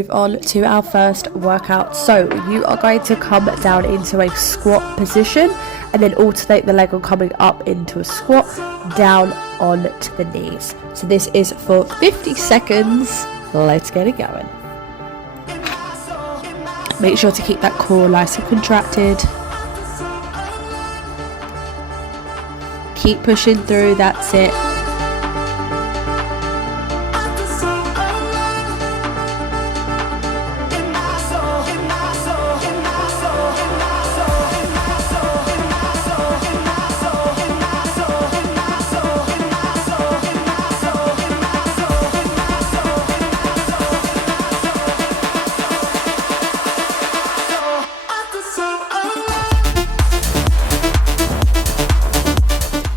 Move on to our first workout. So you are going to come down into a squat position and then alternate the leg on coming up into a squat, down onto the knees. So this is for 50 seconds. Let's get it going. Make sure to keep that core nice and contracted. Keep pushing through, that's it.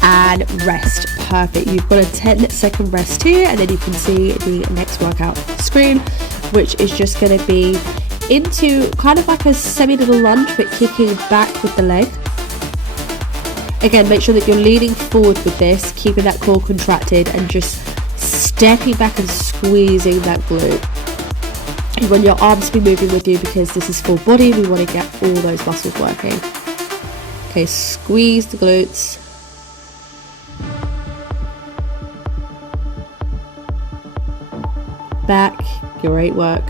And rest. Perfect. You've got a 10-second rest here, and then you can see the next workout screen, which is just going to be into kind of like a semi-little lunge, but kicking back with the leg. Again, make sure that you're leaning forward with this, keeping that core contracted and just stepping back and squeezing that glute. You want your arms to be moving with you because this is full body. We want to get all those muscles working. Okay, squeeze the glutes. Back, great work.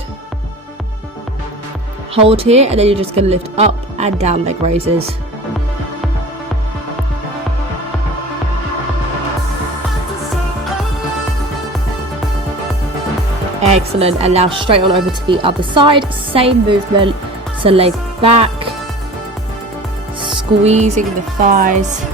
Hold here, and then you're just going to lift up and down leg raises. Excellent. And now straight on over to the other side, same movement. So leg back, squeezing the thighs.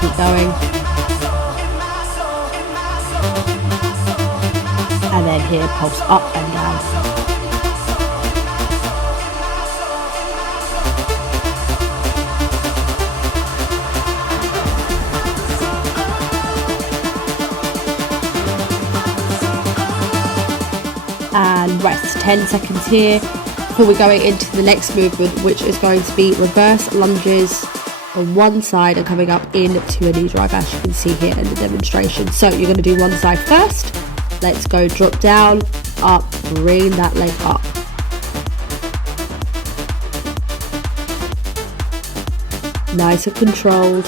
Keep going. And then here, pulse up and down. And rest. 10 seconds here before we're going into the next movement, which is going to be reverse lunges on one side and coming up into a knee drive, as you can see here in the demonstration. So you're going to do one side first. Let's go. Drop down, up, bring that leg up. Nice and controlled.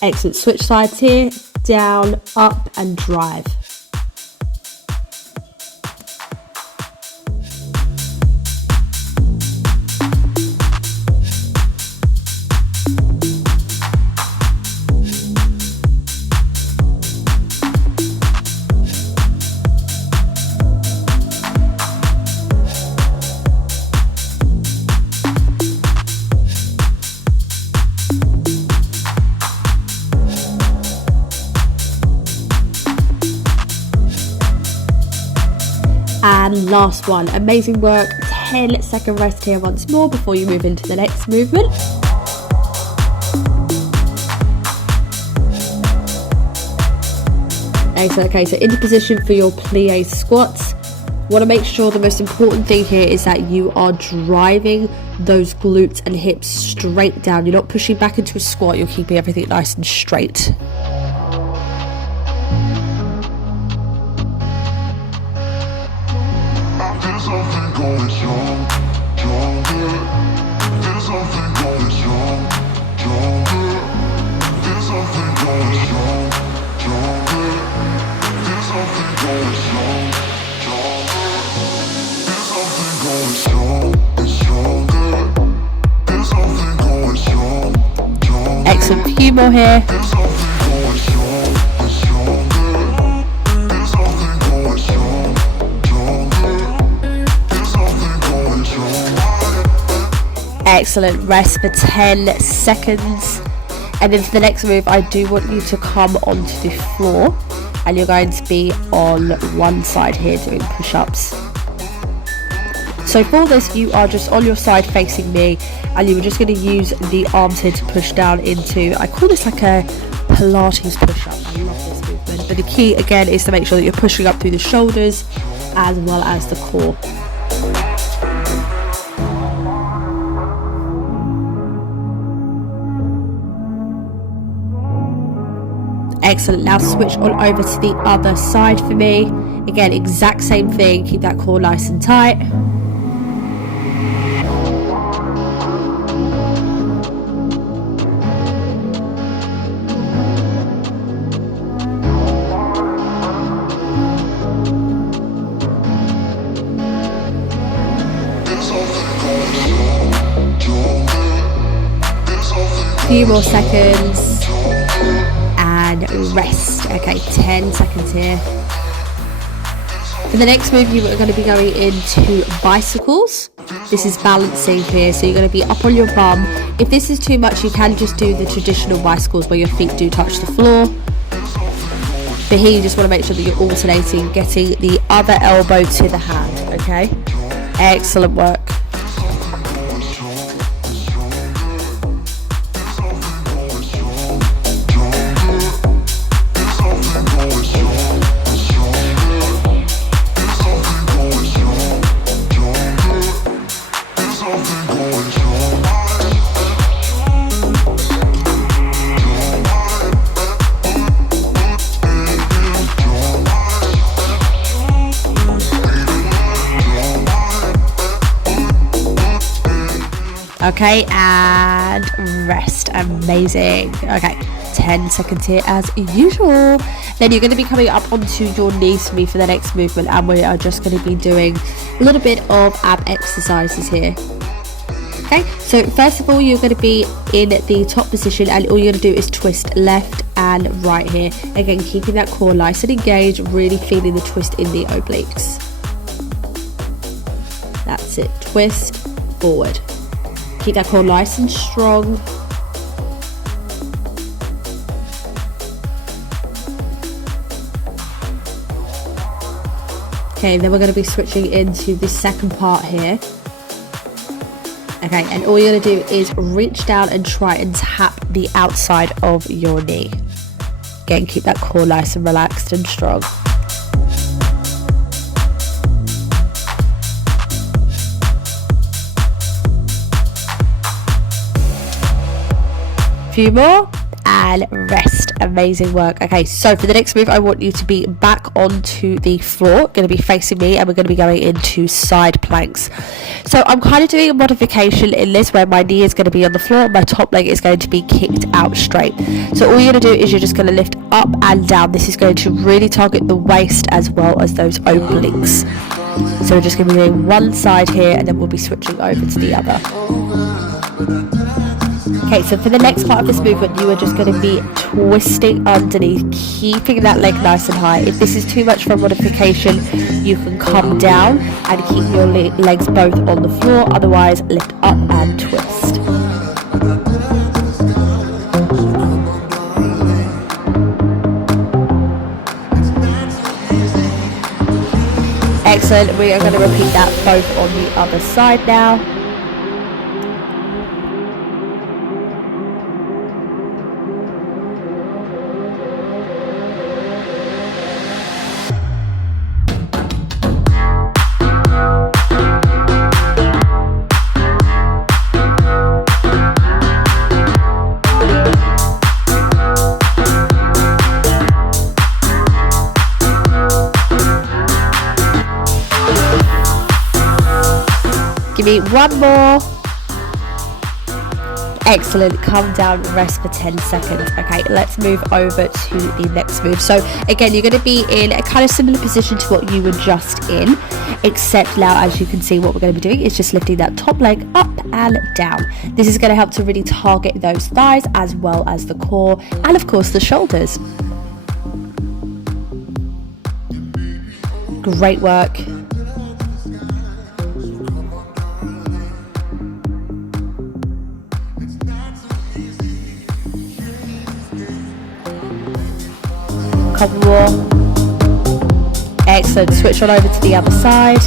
Excellent. Switch sides here, down, up and drive. And last one. Amazing work. 10-second rest here once more before you move into the next movement. Excellent. Okay, so into position for your plie squats. Want to make sure the most important thing here is that you are driving those glutes and hips straight down. You're not pushing back into a squat. You're keeping everything nice and straight. Excellent. A few more here. Excellent. Rest for 10 seconds. And then for the next move, I do want you to come onto the floor, and you're going to be on one side here doing push-ups. So for this, you are just on your side facing me, and you're just going to use the arms here to push down into, I call this like a Pilates push-up. I love this movement. But the key again is to make sure that you're pushing up through the shoulders as well as the core. Excellent. Now switch on over to the other side for me. Again, exact same thing. Keep that core nice and tight. Few more seconds. And rest. Okay, 10 seconds here. For the next move, you are going to be going into bicycles. This is balancing here, so you're going to be up on your bum. If this is too much, you can just do the traditional bicycles where your feet do touch the floor. But here you just want to make sure that you're alternating, getting the other elbow to the hand, okay? Excellent work. Okay, and rest. Amazing. Okay, 10 seconds here as usual. Then you're going to be coming up onto your knees for me for the next movement, and we are just going to be doing a little bit of ab exercises here. Okay, so first of all, you're going to be in the top position, and all you're going to do is twist left and right here. Again, keeping that core nice and engaged, really feeling the twist in the obliques. That's it. Twist forward. Keep that core nice and strong. Okay, then we're going to be switching into the second part here. Okay, and all you're going to do is reach down and try and tap the outside of your knee. Again, keep that core nice and relaxed and strong. Few more and rest. Amazing work. Okay, so for the next move, I want you to be back onto the floor, going to be facing me, and we're going to be going into side planks. So I'm kind of doing a modification in this where my knee is going to be on the floor, my top leg is going to be kicked out straight. So all you're going to do is you're just going to lift up and down. This is going to really target the waist as well as those obliques. So we're just going to be doing one side here, and then we'll be switching over to the other. Okay, so for the next part of this movement, you are just going to be twisting underneath, keeping that leg nice and high. If this is too much for a modification, you can come down and keep your legs both on the floor. Otherwise, lift up and twist. Excellent. We are going to repeat that both on the other side now. Give me one more. Excellent. Come down, rest for 10 seconds. Okay, let's move over to the next move. So again, you're going to be in a kind of similar position to what you were just in, except now, as you can see, what we're going to be doing is just lifting that top leg up and down. This is going to help to really target those thighs as well as the core and of course the shoulders. Great work. couple more. Excellent, switch on over to the other side.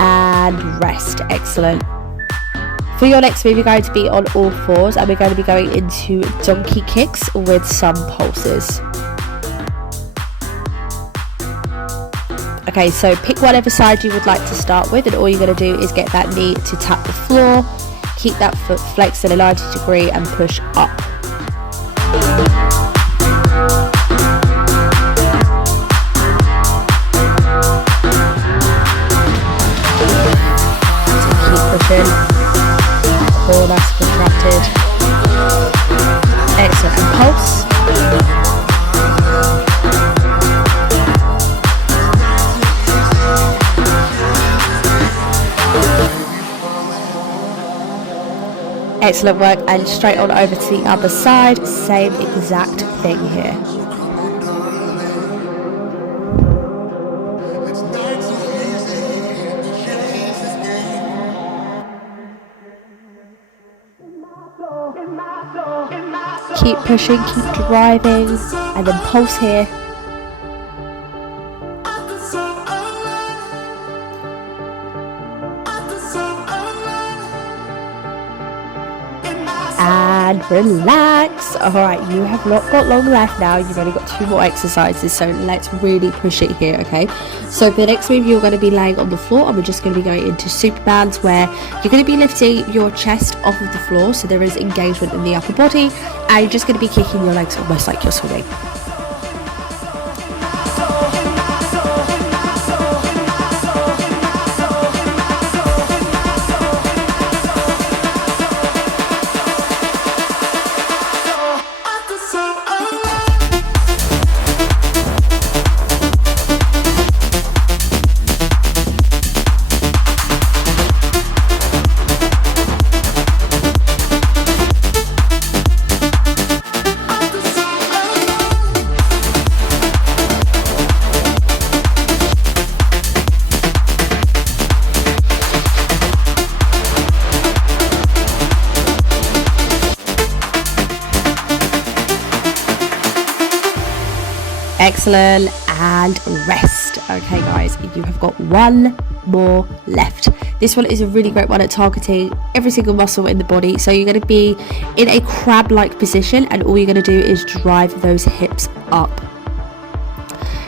And rest. Excellent. For your next move, you're going to be on all fours and we're going to be going into donkey kicks with some pulses. Okay, so pick whatever side you would like to start with, and all you're going to do is get that knee to tap the floor, keep that foot flexed at a 90 degree and push up. Core nice contracted. Excellent. And pulse. Excellent work, and straight on over to the other side, same exact thing here. Keep pushing, keep driving, and then pulse here. And relax. Alright, you have not got long left now. You've only got 2 more exercises, so let's really push it here, okay? So for the next move, you're going to be laying on the floor, and we're just going to be going into super bands, where you're going to be lifting your chest off of the floor, so there is engagement in the upper body, and you're just going to be kicking your legs almost like you're swimming. Excellent, and rest. Okay guys, you have got 1 more left. This one is a really great one at targeting every single muscle in the body. So you're going to be in a crab-like position, and all you're going to do is drive those hips up.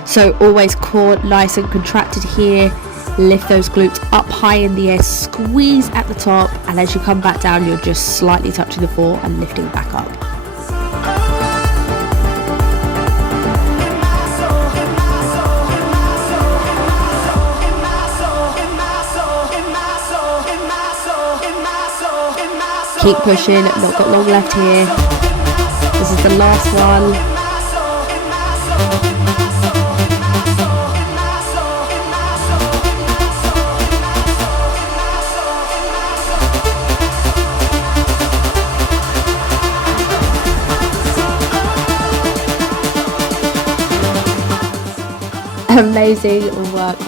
So always core nice and contracted here. Lift those glutes up high in the air, squeeze at the top, and as you come back down, you're just slightly touching the floor and lifting back up. Keep pushing, not got long left here. This is the last one. Amazing work,